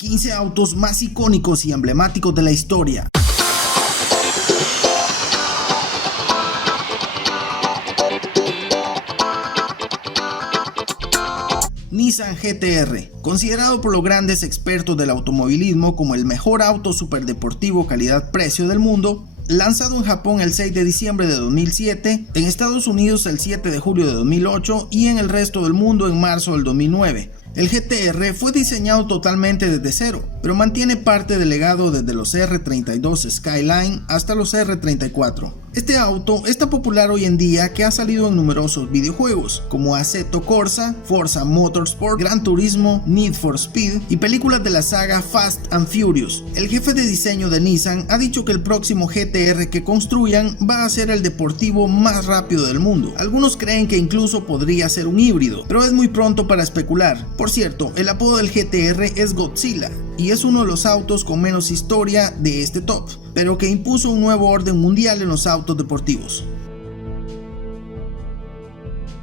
15 autos más icónicos y emblemáticos de la historia. Nissan GT-R, considerado por los grandes expertos del automovilismo como el mejor auto superdeportivo calidad-precio del mundo, lanzado en Japón el 6 de diciembre de 2007, en Estados Unidos el 7 de julio de 2008 y en el resto del mundo en marzo del 2009. El GT-R fue diseñado totalmente desde cero, pero mantiene parte del legado desde los R32 Skyline hasta los R34. Este auto es tan popular hoy en día que ha salido en numerosos videojuegos, como Assetto Corsa, Forza Motorsport, Gran Turismo, Need for Speed y películas de la saga Fast and Furious. El jefe de diseño de Nissan ha dicho que el próximo GT-R que construyan va a ser el deportivo más rápido del mundo. Algunos creen que incluso podría ser un híbrido, pero es muy pronto para especular. Por cierto, el apodo del GT-R es Godzilla y es uno de los autos con menos historia de este top, pero que impuso un nuevo orden mundial en los autos deportivos.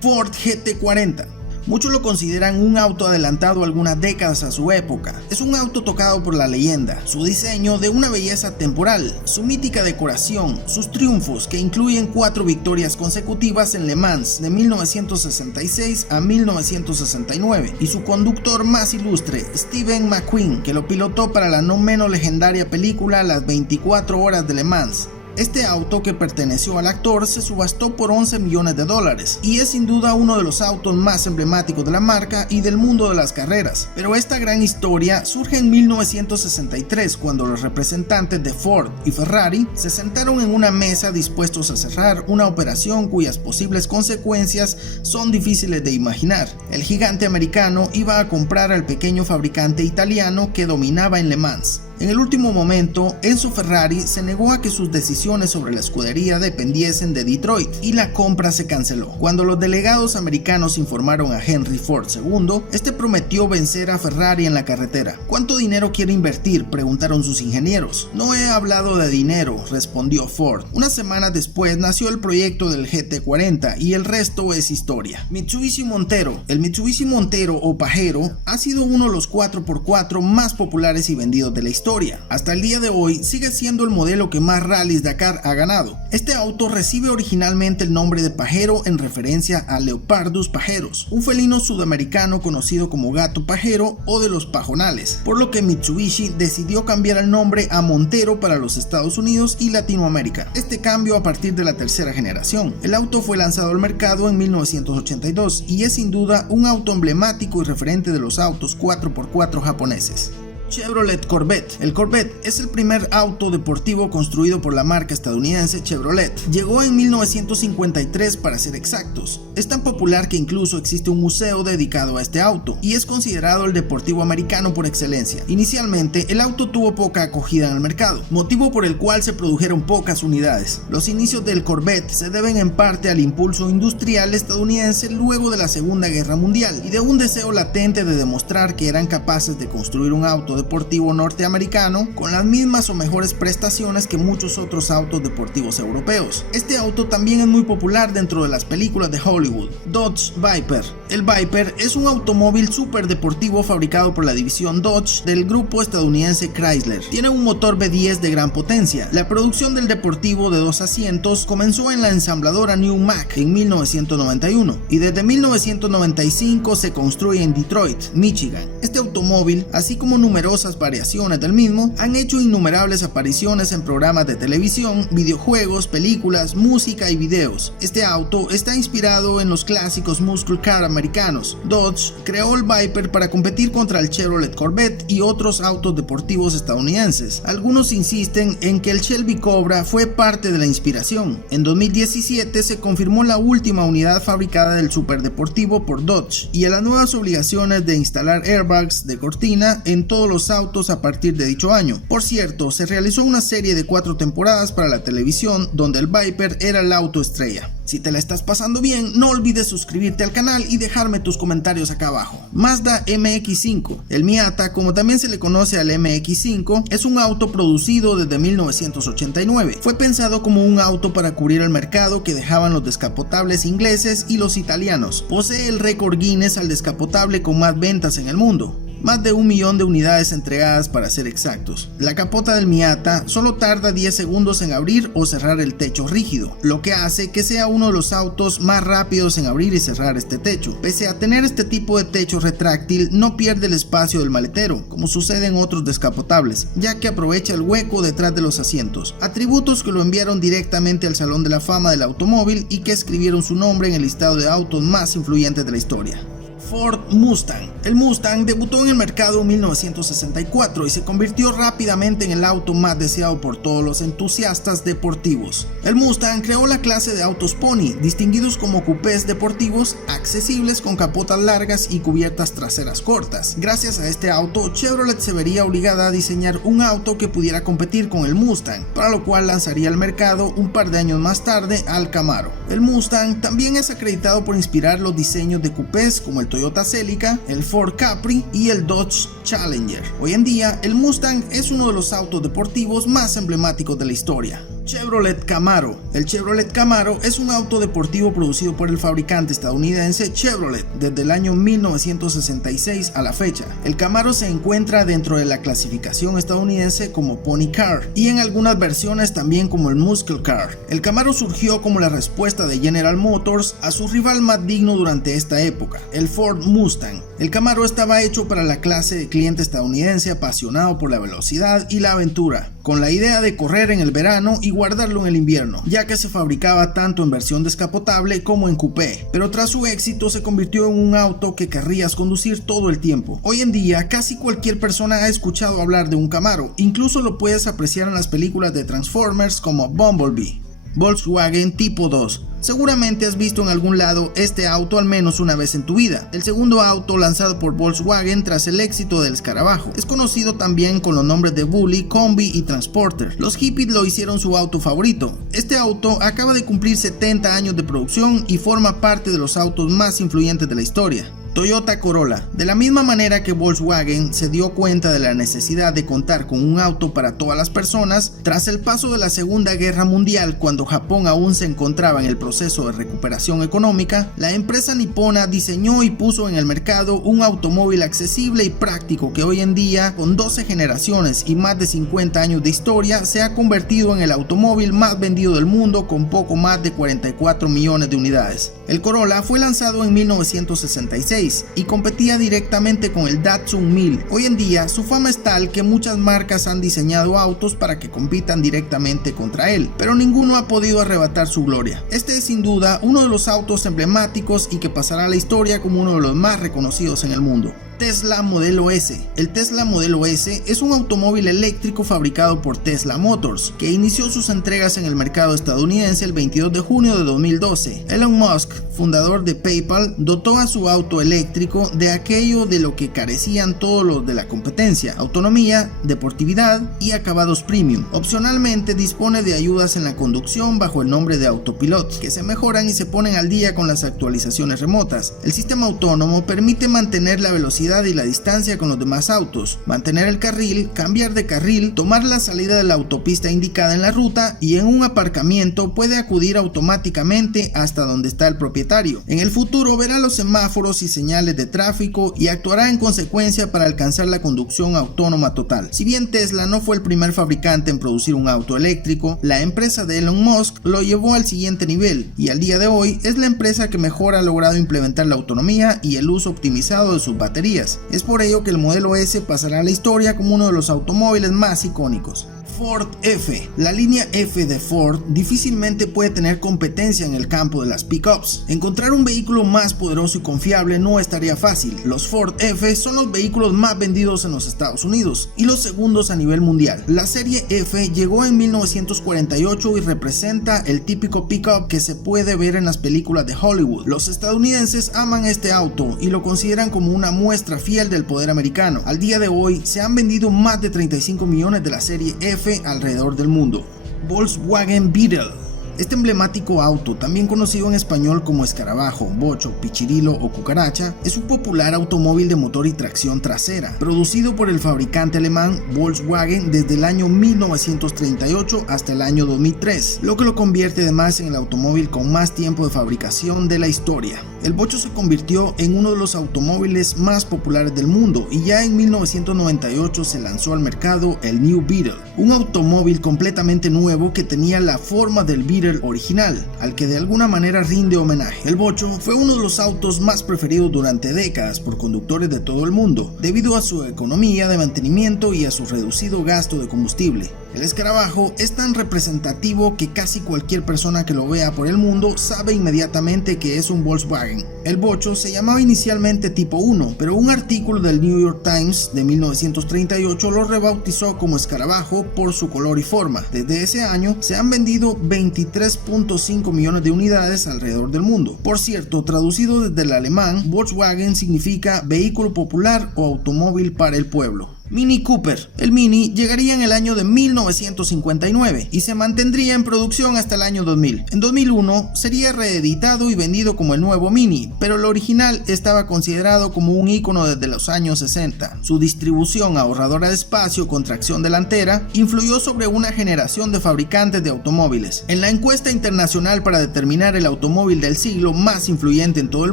Ford GT40. Muchos lo consideran un auto adelantado algunas décadas a su época. Es un auto tocado por la leyenda, su diseño de una belleza temporal, su mítica decoración, sus triunfos que incluyen 4 victorias consecutivas en Le Mans de 1966 a 1969 y su conductor más ilustre, Steve McQueen, que lo pilotó para la no menos legendaria película Las 24 horas de Le Mans. Este auto, que perteneció al actor, se subastó por $11 millones y es sin duda uno de los autos más emblemáticos de la marca y del mundo de las carreras. Pero esta gran historia surge en 1963, cuando los representantes de Ford y Ferrari se sentaron en una mesa dispuestos a cerrar una operación cuyas posibles consecuencias son difíciles de imaginar. El gigante americano iba a comprar al pequeño fabricante italiano que dominaba en Le Mans. En el último momento, Enzo Ferrari se negó a que sus decisiones sobre la escudería dependiesen de Detroit y la compra se canceló. Cuando los delegados americanos informaron a Henry Ford II, este prometió vencer a Ferrari en la carretera. ¿Cuánto dinero quiere invertir?, preguntaron sus ingenieros. No he hablado de dinero, respondió Ford. Unas semanas después nació el proyecto del GT40 y el resto es historia. Mitsubishi Montero. El Mitsubishi Montero o Pajero ha sido uno de los 4x4 más populares y vendidos de la historia. Hasta el día de hoy sigue siendo el modelo que más rallies Dakar ha ganado. Este auto recibe originalmente el nombre de Pajero en referencia a Leopardus pajeros, un felino sudamericano conocido como gato pajero o de los pajonales, por lo que Mitsubishi decidió cambiar el nombre a Montero para los Estados Unidos y Latinoamérica. Este cambio a partir de la tercera generación. El auto fue lanzado al mercado en 1982 y es sin duda un auto emblemático y referente de los autos 4x4 japoneses. Chevrolet Corvette. El Corvette es el primer auto deportivo construido por la marca estadounidense Chevrolet. Llegó en 1953 para ser exactos. Es tan popular que incluso existe un museo dedicado a este auto y es considerado el deportivo americano por excelencia. Inicialmente, el auto tuvo poca acogida en el mercado, motivo por el cual se produjeron pocas unidades. Los inicios del Corvette se deben en parte al impulso industrial estadounidense luego de la Segunda Guerra Mundial y de un deseo latente de demostrar que eran capaces de construir un auto deportivo norteamericano con las mismas o mejores prestaciones que muchos otros autos deportivos europeos. Este auto también es muy popular dentro de las películas de Hollywood. Dodge Viper. El Viper es un automóvil súper deportivo fabricado por la división Dodge del grupo estadounidense Chrysler. Tiene un motor V10 de gran potencia. La producción del deportivo de 2 asientos comenzó en la ensambladora New Mack en 1991 y desde 1995 se construye en Detroit, Michigan. Este automóvil, así como numerosas variaciones del mismo, han hecho innumerables apariciones en programas de televisión, videojuegos, películas, música y videos. Este auto está inspirado en los clásicos muscle car americanos. Dodge creó el Viper para competir contra el Chevrolet Corvette y otros autos deportivos estadounidenses. Algunos insisten en que el Shelby Cobra fue parte de la inspiración. En 2017 se confirmó la última unidad fabricada del superdeportivo por Dodge y a las nuevas obligaciones de instalar airbags de cortina en todos los autos a partir de dicho año. Por cierto, se realizó una serie de 4 temporadas para la televisión donde el Viper era el auto estrella. Si te la estás pasando bien, no olvides suscribirte al canal y dejarme tus comentarios acá abajo. Mazda MX-5. El Miata, como también se le conoce al MX-5, es un auto producido desde 1989. Fue pensado como un auto para cubrir el mercado que dejaban los descapotables ingleses y los italianos. Posee el récord Guinness al descapotable con más ventas en el mundo. más de 1 millón de unidades entregadas para ser exactos. La capota del Miata solo tarda 10 segundos en abrir o cerrar el techo rígido, lo que hace que sea uno de los autos más rápidos en abrir y cerrar este techo. Pese a tener este tipo de techo retráctil, no pierde el espacio del maletero, como sucede en otros descapotables, ya que aprovecha el hueco detrás de los asientos, atributos que lo enviaron directamente al Salón de la Fama del Automóvil y que escribieron su nombre en el listado de autos más influyentes de la historia. Ford Mustang. El Mustang debutó en el mercado en 1964 y se convirtió rápidamente en el auto más deseado por todos los entusiastas deportivos. El Mustang creó la clase de autos Pony, distinguidos como coupés deportivos accesibles con capotas largas y cubiertas traseras cortas. Gracias a este auto, Chevrolet se vería obligada a diseñar un auto que pudiera competir con el Mustang, para lo cual lanzaría al mercado un par de años más tarde al Camaro. El Mustang también es acreditado por inspirar los diseños de coupés como el Toyota Celica, el Ford Capri y el Dodge Challenger. Hoy en día, el Mustang es uno de los autos deportivos más emblemáticos de la historia. Chevrolet Camaro. El Chevrolet Camaro es un auto deportivo producido por el fabricante estadounidense Chevrolet desde el año 1966 a la fecha. El Camaro se encuentra dentro de la clasificación estadounidense como Pony Car y en algunas versiones también como el Muscle Car. El Camaro surgió como la respuesta de General Motors a su rival más digno durante esta época, el Ford Mustang. El Camaro estaba hecho para la clase de cliente estadounidense apasionado por la velocidad y la aventura, con la idea de correr en el verano y guardarlo en el invierno, ya que se fabricaba tanto en versión descapotable como en coupé, pero tras su éxito se convirtió en un auto que querrías conducir todo el tiempo. Hoy en día casi cualquier persona ha escuchado hablar de un Camaro, incluso lo puedes apreciar en las películas de Transformers como Bumblebee. Volkswagen Tipo 2. Seguramente has visto en algún lado este auto al menos una vez en tu vida. El segundo auto lanzado por Volkswagen tras el éxito del Escarabajo. Es conocido también con los nombres de Bully, Combi y Transporter. Los hippies lo hicieron su auto favorito. Este auto acaba de cumplir 70 años de producción y forma parte de los autos más influyentes de la historia. Toyota Corolla. De la misma manera que Volkswagen se dio cuenta de la necesidad de contar con un auto para todas las personas, tras el paso de la Segunda Guerra Mundial, cuando Japón aún se encontraba en el proceso de recuperación económica, la empresa nipona diseñó y puso en el mercado un automóvil accesible y práctico que hoy en día, con 12 generaciones y más de 50 años de historia, se ha convertido en el automóvil más vendido del mundo con poco más de 44 millones de unidades. El Corolla fue lanzado en 1966 y competía directamente con el Datsun 1000. Hoy en día su fama es tal que muchas marcas han diseñado autos para que compitan directamente contra él, pero ninguno ha podido arrebatar su gloria. Este es sin duda uno de los autos emblemáticos y que pasará a la historia como uno de los más reconocidos en el mundo. Tesla Modelo S. El Tesla Modelo S es un automóvil eléctrico fabricado por Tesla Motors, que inició sus entregas en el mercado estadounidense el 22 de junio de 2012. Elon Musk, fundador de PayPal, dotó a su auto eléctrico de aquello de lo que carecían todos los de la competencia: autonomía, deportividad y acabados premium. Opcionalmente dispone de ayudas en la conducción bajo el nombre de Autopilot, que se mejoran y se ponen al día con las actualizaciones remotas. El sistema autónomo permite mantener la velocidad y la distancia con los demás autos, mantener el carril, cambiar de carril, tomar la salida de la autopista indicada en la ruta y en un aparcamiento puede acudir automáticamente hasta donde está el propietario. En el futuro verá los semáforos y señales de tráfico y actuará en consecuencia para alcanzar la conducción autónoma total. Si bien Tesla no fue el primer fabricante en producir un auto eléctrico, la empresa de Elon Musk lo llevó al siguiente nivel y al día de hoy es la empresa que mejor ha logrado implementar la autonomía y el uso optimizado de sus baterías. Es por ello que el modelo S pasará a la historia como uno de los automóviles más icónicos. Ford F. La línea F de Ford difícilmente puede tener competencia en el campo de las pickups. Encontrar un vehículo más poderoso y confiable no estaría fácil. Los Ford F son los vehículos más vendidos en los Estados Unidos y los segundos a nivel mundial. La serie F llegó en 1948 y representa el típico pickup que se puede ver en las películas de Hollywood. Los estadounidenses aman este auto y lo consideran como una muestra fiel del poder americano. Al día de hoy se han vendido más de 35 millones de la serie F alrededor del mundo. Volkswagen Beetle. Este emblemático auto, también conocido en español como escarabajo, bocho, pichirilo o cucaracha, es un popular automóvil de motor y tracción trasera, producido por el fabricante alemán Volkswagen desde el año 1938 hasta el año 2003, lo que lo convierte además en el automóvil con más tiempo de fabricación de la historia. El bocho se convirtió en uno de los automóviles más populares del mundo y ya en 1998 se lanzó al mercado el New Beetle, un automóvil completamente nuevo que tenía la forma del Beetle original, al que de alguna manera rinde homenaje. El bocho fue uno de los autos más preferidos durante décadas por conductores de todo el mundo, debido a su economía de mantenimiento y a su reducido gasto de combustible. El escarabajo es tan representativo que casi cualquier persona que lo vea por el mundo sabe inmediatamente que es un Volkswagen. El bocho se llamaba inicialmente Tipo 1, pero un artículo del New York Times de 1938 lo rebautizó como escarabajo por su color y forma. Desde ese año se han vendido 23.5 millones de unidades alrededor del mundo. Por cierto, traducido desde el alemán, Volkswagen significa vehículo popular o automóvil para el pueblo. Mini Cooper. El Mini llegaría en el año de 1959 y se mantendría en producción hasta el año 2000. En 2001 sería reeditado y vendido como el nuevo Mini, pero el original estaba considerado como un ícono desde los años 60. Su distribución ahorradora de espacio con tracción delantera influyó sobre una generación de fabricantes de automóviles. En la encuesta internacional para determinar el automóvil del siglo más influyente en todo el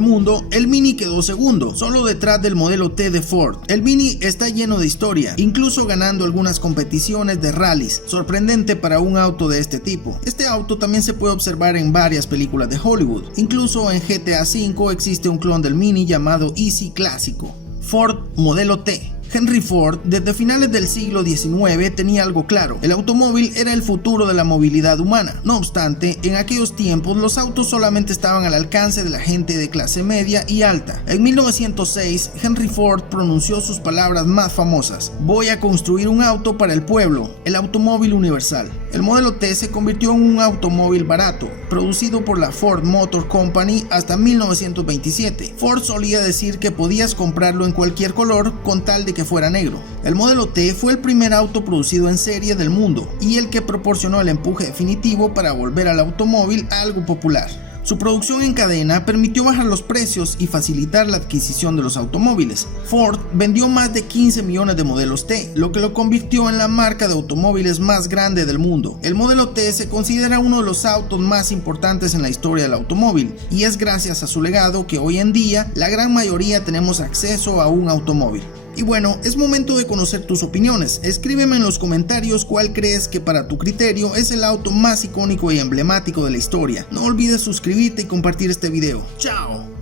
mundo, el Mini quedó segundo, solo detrás del modelo T de Ford. El Mini está lleno de historia, incluso ganando algunas competiciones de rallies, sorprendente para un auto de este tipo. Este auto también se puede observar en varias películas de Hollywood, incluso en GTA V existe un clon del Mini llamado Easy Clásico. Ford modelo T. Henry Ford, desde finales del siglo XIX, tenía algo claro: el automóvil era el futuro de la movilidad humana. No obstante, en aquellos tiempos los autos solamente estaban al alcance de la gente de clase media y alta. En 1906, Henry Ford pronunció sus palabras más famosas: "Voy a construir un auto para el pueblo, el automóvil universal". El modelo T se convirtió en un automóvil barato, producido por la Ford Motor Company hasta 1927. Ford solía decir que podías comprarlo en cualquier color con tal de que fuera negro. El modelo T fue el primer auto producido en serie del mundo y el que proporcionó el empuje definitivo para volver al automóvil algo popular. Su producción en cadena permitió bajar los precios y facilitar la adquisición de los automóviles. Ford vendió más de 15 millones de modelos T, lo que lo convirtió en la marca de automóviles más grande del mundo. El modelo T se considera uno de los autos más importantes en la historia del automóvil y es gracias a su legado que hoy en día la gran mayoría tenemos acceso a un automóvil. Y bueno, es momento de conocer tus opiniones. Escríbeme en los comentarios cuál crees que para tu criterio es el auto más icónico y emblemático de la historia. No olvides suscribirte y compartir este video. ¡Chao!